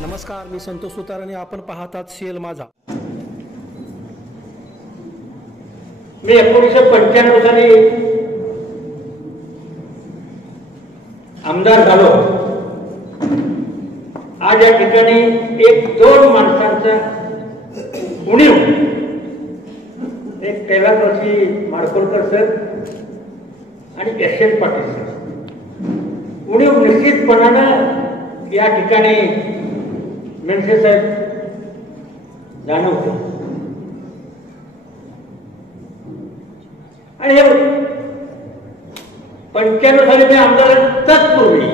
नमस्कार, मी संतोष सुतार आणि आपण पाहतात सीएल माझा. मी 1995 साली आमदार झालो. आज या ठिकाणी एक दोन माणसांचा उणीव, एक कैलासवासी माडखोलकर सर आणि यशवंत पाटील सर, उणीव निश्चितपणानं या ठिकाणी मेंढसे साहेब जाणवतो. आणि हे 95 साली मी आमदार तत्पूर्वी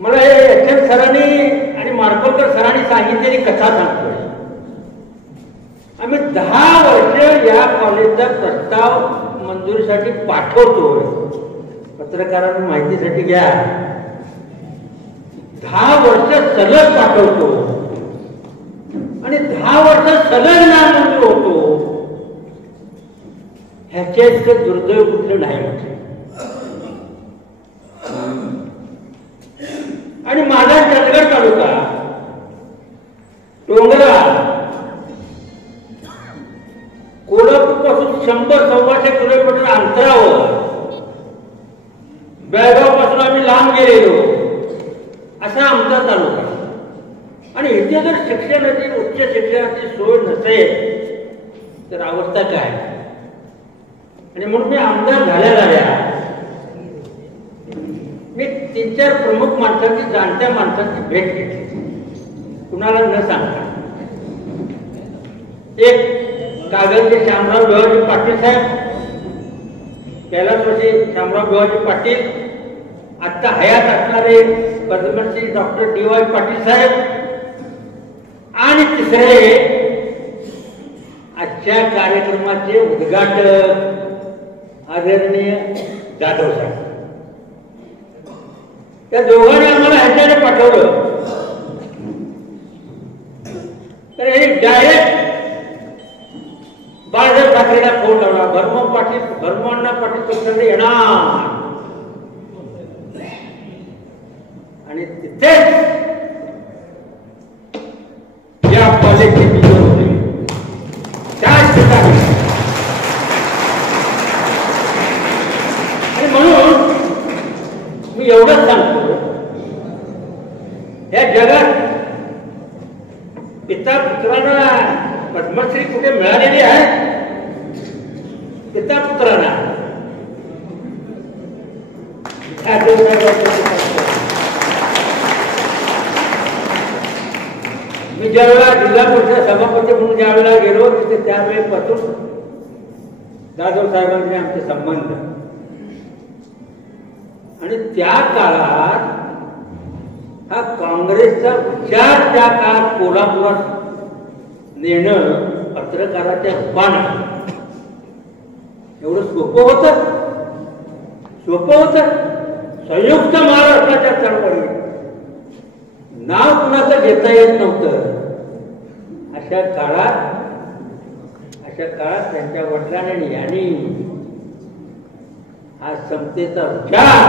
मला हे यशवंत सरांनी आणि माडखोलकर सरांनी सांगितलेली कथा सांगतोय. आम्ही 10 वर्ष या कॉलेजचा प्रस्ताव मंजुरीसाठी पाठवतोय. पत्रकारांना माहितीसाठी घ्या, 10 वर्ष सलग पाठवतो आणि 10 वर्ष सलग नामंजूर होतो. ह्याच्या इतकं दुर्दैव कुठलं नाही म्हणजे. आणि माझा चंदगड तालुका डोंगरा कोल्हापूर पासून 100-125 किलोमीटर अंतरावर, बेळगाव पासून आम्ही लांब गेलेलो असा आमचा तालुका. आणि इथे जर शिक्षणाची, उच्च शिक्षणाची सोय नसेल तर अवस्था काय. आणि म्हणून मी आमदार झाल्या मी 3-4 प्रमुख माणसांची, जाणत्या माणसांची भेट घेतली, कुणाला न सांगता. एक कागलचे शामराव भिवाजी पाटील साहेब, कैलासवासी शामराव भिवाजी पाटील, आता हयात असणारे पद्मश्री डॉक्टर डी.वाय. पाटील साहेब, आणि तिसरे आजच्या कार्यक्रमाचे उद्घाटक आदरणीय जाधव साहेब. त्या दोघांनी आम्हाला ह्याच्याने पाठवलं. तर हे डायरेक्ट बाळासाहेब ठाकरेला फोन लावला. भरमण्णा पाटील तुमच्याकडे येणार. आणि तिथेच या कॉलेजची बीज होती. त्याच ठिकाणी. आणि म्हणून मी एवढंच सांगतो, या जगात पिता पुत्रांना पद्मश्री कुठे मिळालेली आहे. पिता पुत्रांना मी ज्यावेळेला जिल्हा परिषद सभापती म्हणून ज्यावेळेला गेलो तिथे त्यावेळेपासून जाधव साहेबांचे आमचे संबंध. आणि त्या काळात हा काँग्रेसचा विचार त्या काळात कोल्हापुरात नेणं पत्रकाराच्या रूपानं एवढं सोपं होतं. संयुक्त महाराष्ट्राच्या चळवळीत नाव कुणाचं घेता येत नव्हतं. अशा काळात त्यांच्या वडिलांनी आणि यांनी हा समतेचा विचार,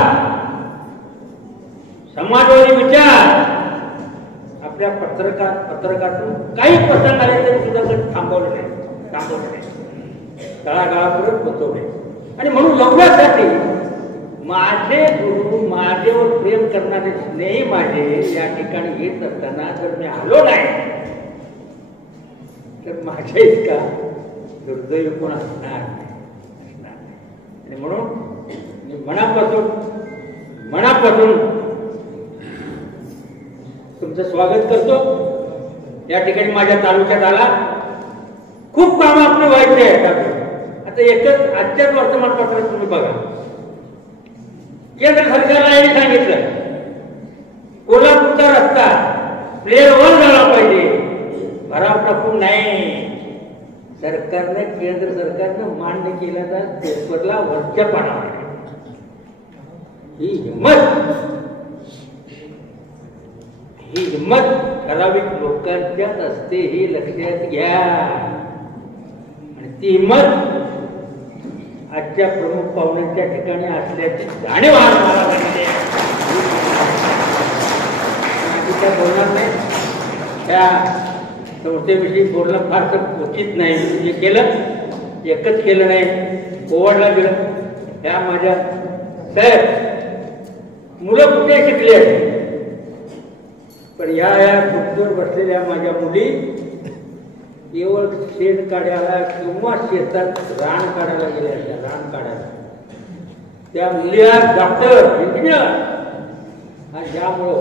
समाजवादी विचार आपल्या पत्रकातून काही प्रसंग आले तरी सुद्धा थांबवले नाही, तळागाळापर्यंत पोचवले. आणि म्हणून एवढ्यासाठी माझे गुरु, माझ्यावर प्रेम करणारे स्नेही माझे या ठिकाणी येत असताना जर मी आलो नाही तर माझ्या इतका दुर्दैव कोण असणार. आणि म्हणून मी मनापासून तुमचं स्वागत करतो. या ठिकाणी माझ्या तालुक्यात आला. खूप कामं आपले व्हायचे आहेत. आता एकच आजच्याच वर्तमानपत्रात तुम्ही बघा, केंद्र सरकारला यांनी सांगितलं कोल्हापूरचा रस्ता प्लेनवर झाला पाहिजे, भराव टाकून नाही. केंद्र सरकारनं मान्य केला तर पेपरला वरच्या पानावर. ही हिंमत ठराविक लोकांच्यात असते, हे लक्षात घ्या. आणि ती हिंमत आजच्या प्रमुख पाहुण्यांच्या ठिकाणी असल्याची जाणीव आज मला वाटते. काय बोलणार नाही. त्या संस्थेविषयी बोलणं फारसं उचित नाही. जे केलं एकच केलं नाही, ओवाडला गेलं. त्या माझ्या साहेब मुलं कुठे शिकले पण या खुर्चीवर बसलेल्या माझ्या मुली केवळ शेण काढायला किंवा शेतात रान काढायला गेल्या. रान काढायला त्या मुलीला डॉक्टर इंजिनियर हा ज्यामुळे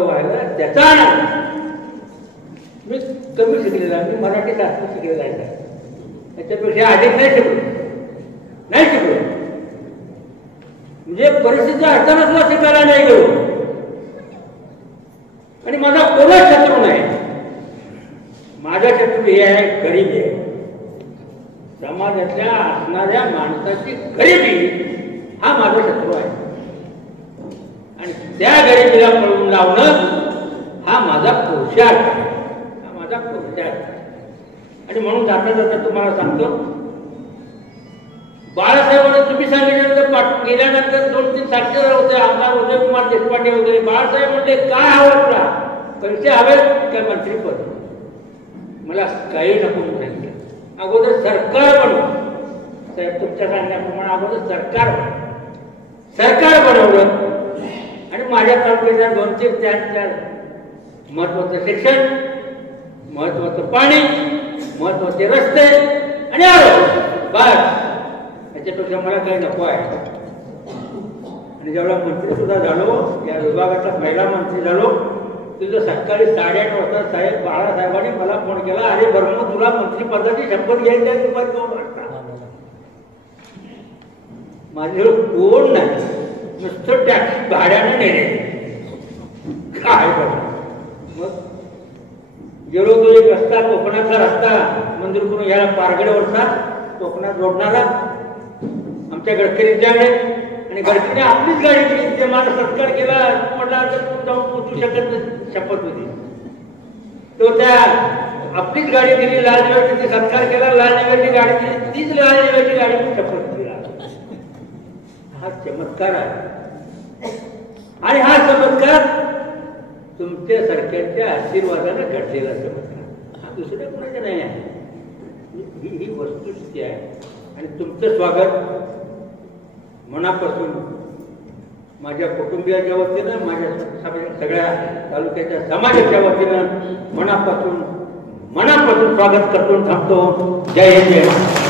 व्हायला त्याचा आनंद. मी कमी शिकलेला, मी मराठी शास्त्र शिकलेला आहे, त्याच्यापेक्षा अधिक नाही शिकलो म्हणजे परिस्थिती अडचणच शिकायला नाही गेलो. आणि माझा कोणच शत्रू नाही. माझा शत्रू हे आहे गरिबी आहे. समाजातल्या असणाऱ्या माणसाची गरिबी हा माझा शत्रू आहे. आणि त्या गरिबीला पळवून लावणं हा माझा पुरुषार्थ आहे. आणि म्हणून जाता जाता तुम्हाला सांगतो, बाळासाहेबांना तुम्ही सांगितल्यानंतर पाठवून गेल्यानंतर 2-3 साक्षीदार होते, आमदार उदयकुमार देशपांडे वगैरे. बाळासाहेब म्हणले काय हवं तुला, पैसे हवे काय मंत्रीपद, मला काही नको सांगितलं. अगोदर सरकार बनवलं. साहेब तुमच्या सांगण्याप्रमाणे अगोदर सरकार बनवलं. आणि माझ्या तालुक्याच्या 2-4 महत्वाचं शिक्षण, महत्वाचं पाणी, महत्वाचे रस्ते आणि आरोग्य, बस. याच्यापेक्षा मला काही नको आहे. आणि जेव्हा मंत्री सुद्धा झालो, या विभागाचा पहिला मंत्री झालो, तिथं सकाळी 8:30 वाजता साहेब बाळासाहेबांनी मला फोन केला, अरे बरं तुला मंत्रिपदाची शपथ घ्यायची आहे, दुपारी 2 वाजता. माझ्याजवळ कोण नाही, नुसतं टॅक्सी भाड्याने नेले. काय बघा मग गेलो तो एक रस्ता, कोकणातला रस्ता, मंदिर करून याला पारगडवरचा कोकणात जोडणारा आमच्या गडकरींच्याकडे. आणि गडकरीने आपलीच गाडी केली. ते मला सत्कार केला, म्हटला तर तू जाऊन पोचू शकत नाही, शपथ होती. तो त्या आपलीच गाडी केली, लाल दिव्याची सत्कार केला, लाल दिव्याची गाडी केली, तीच लाल दिव्याची गाडी पण शपथ केली. हा चमत्कार आहे. आणि हा चमत्कार तुमच्या सारख्यांच्या आशीर्वादाने घडलेला चमत्कार, हा दुसऱ्या कोणाचा नाही आहे. ही वस्तुस्थिती आहे. आणि तुमचं स्वागत मनापासून माझ्या कुटुंबियाच्या वतीनं, माझ्या सगळ्या तालुक्याच्या समाजाच्या वतीनं मनापासून स्वागत करतो, थांबतो. जय हिंद, जय महाराष्ट्र.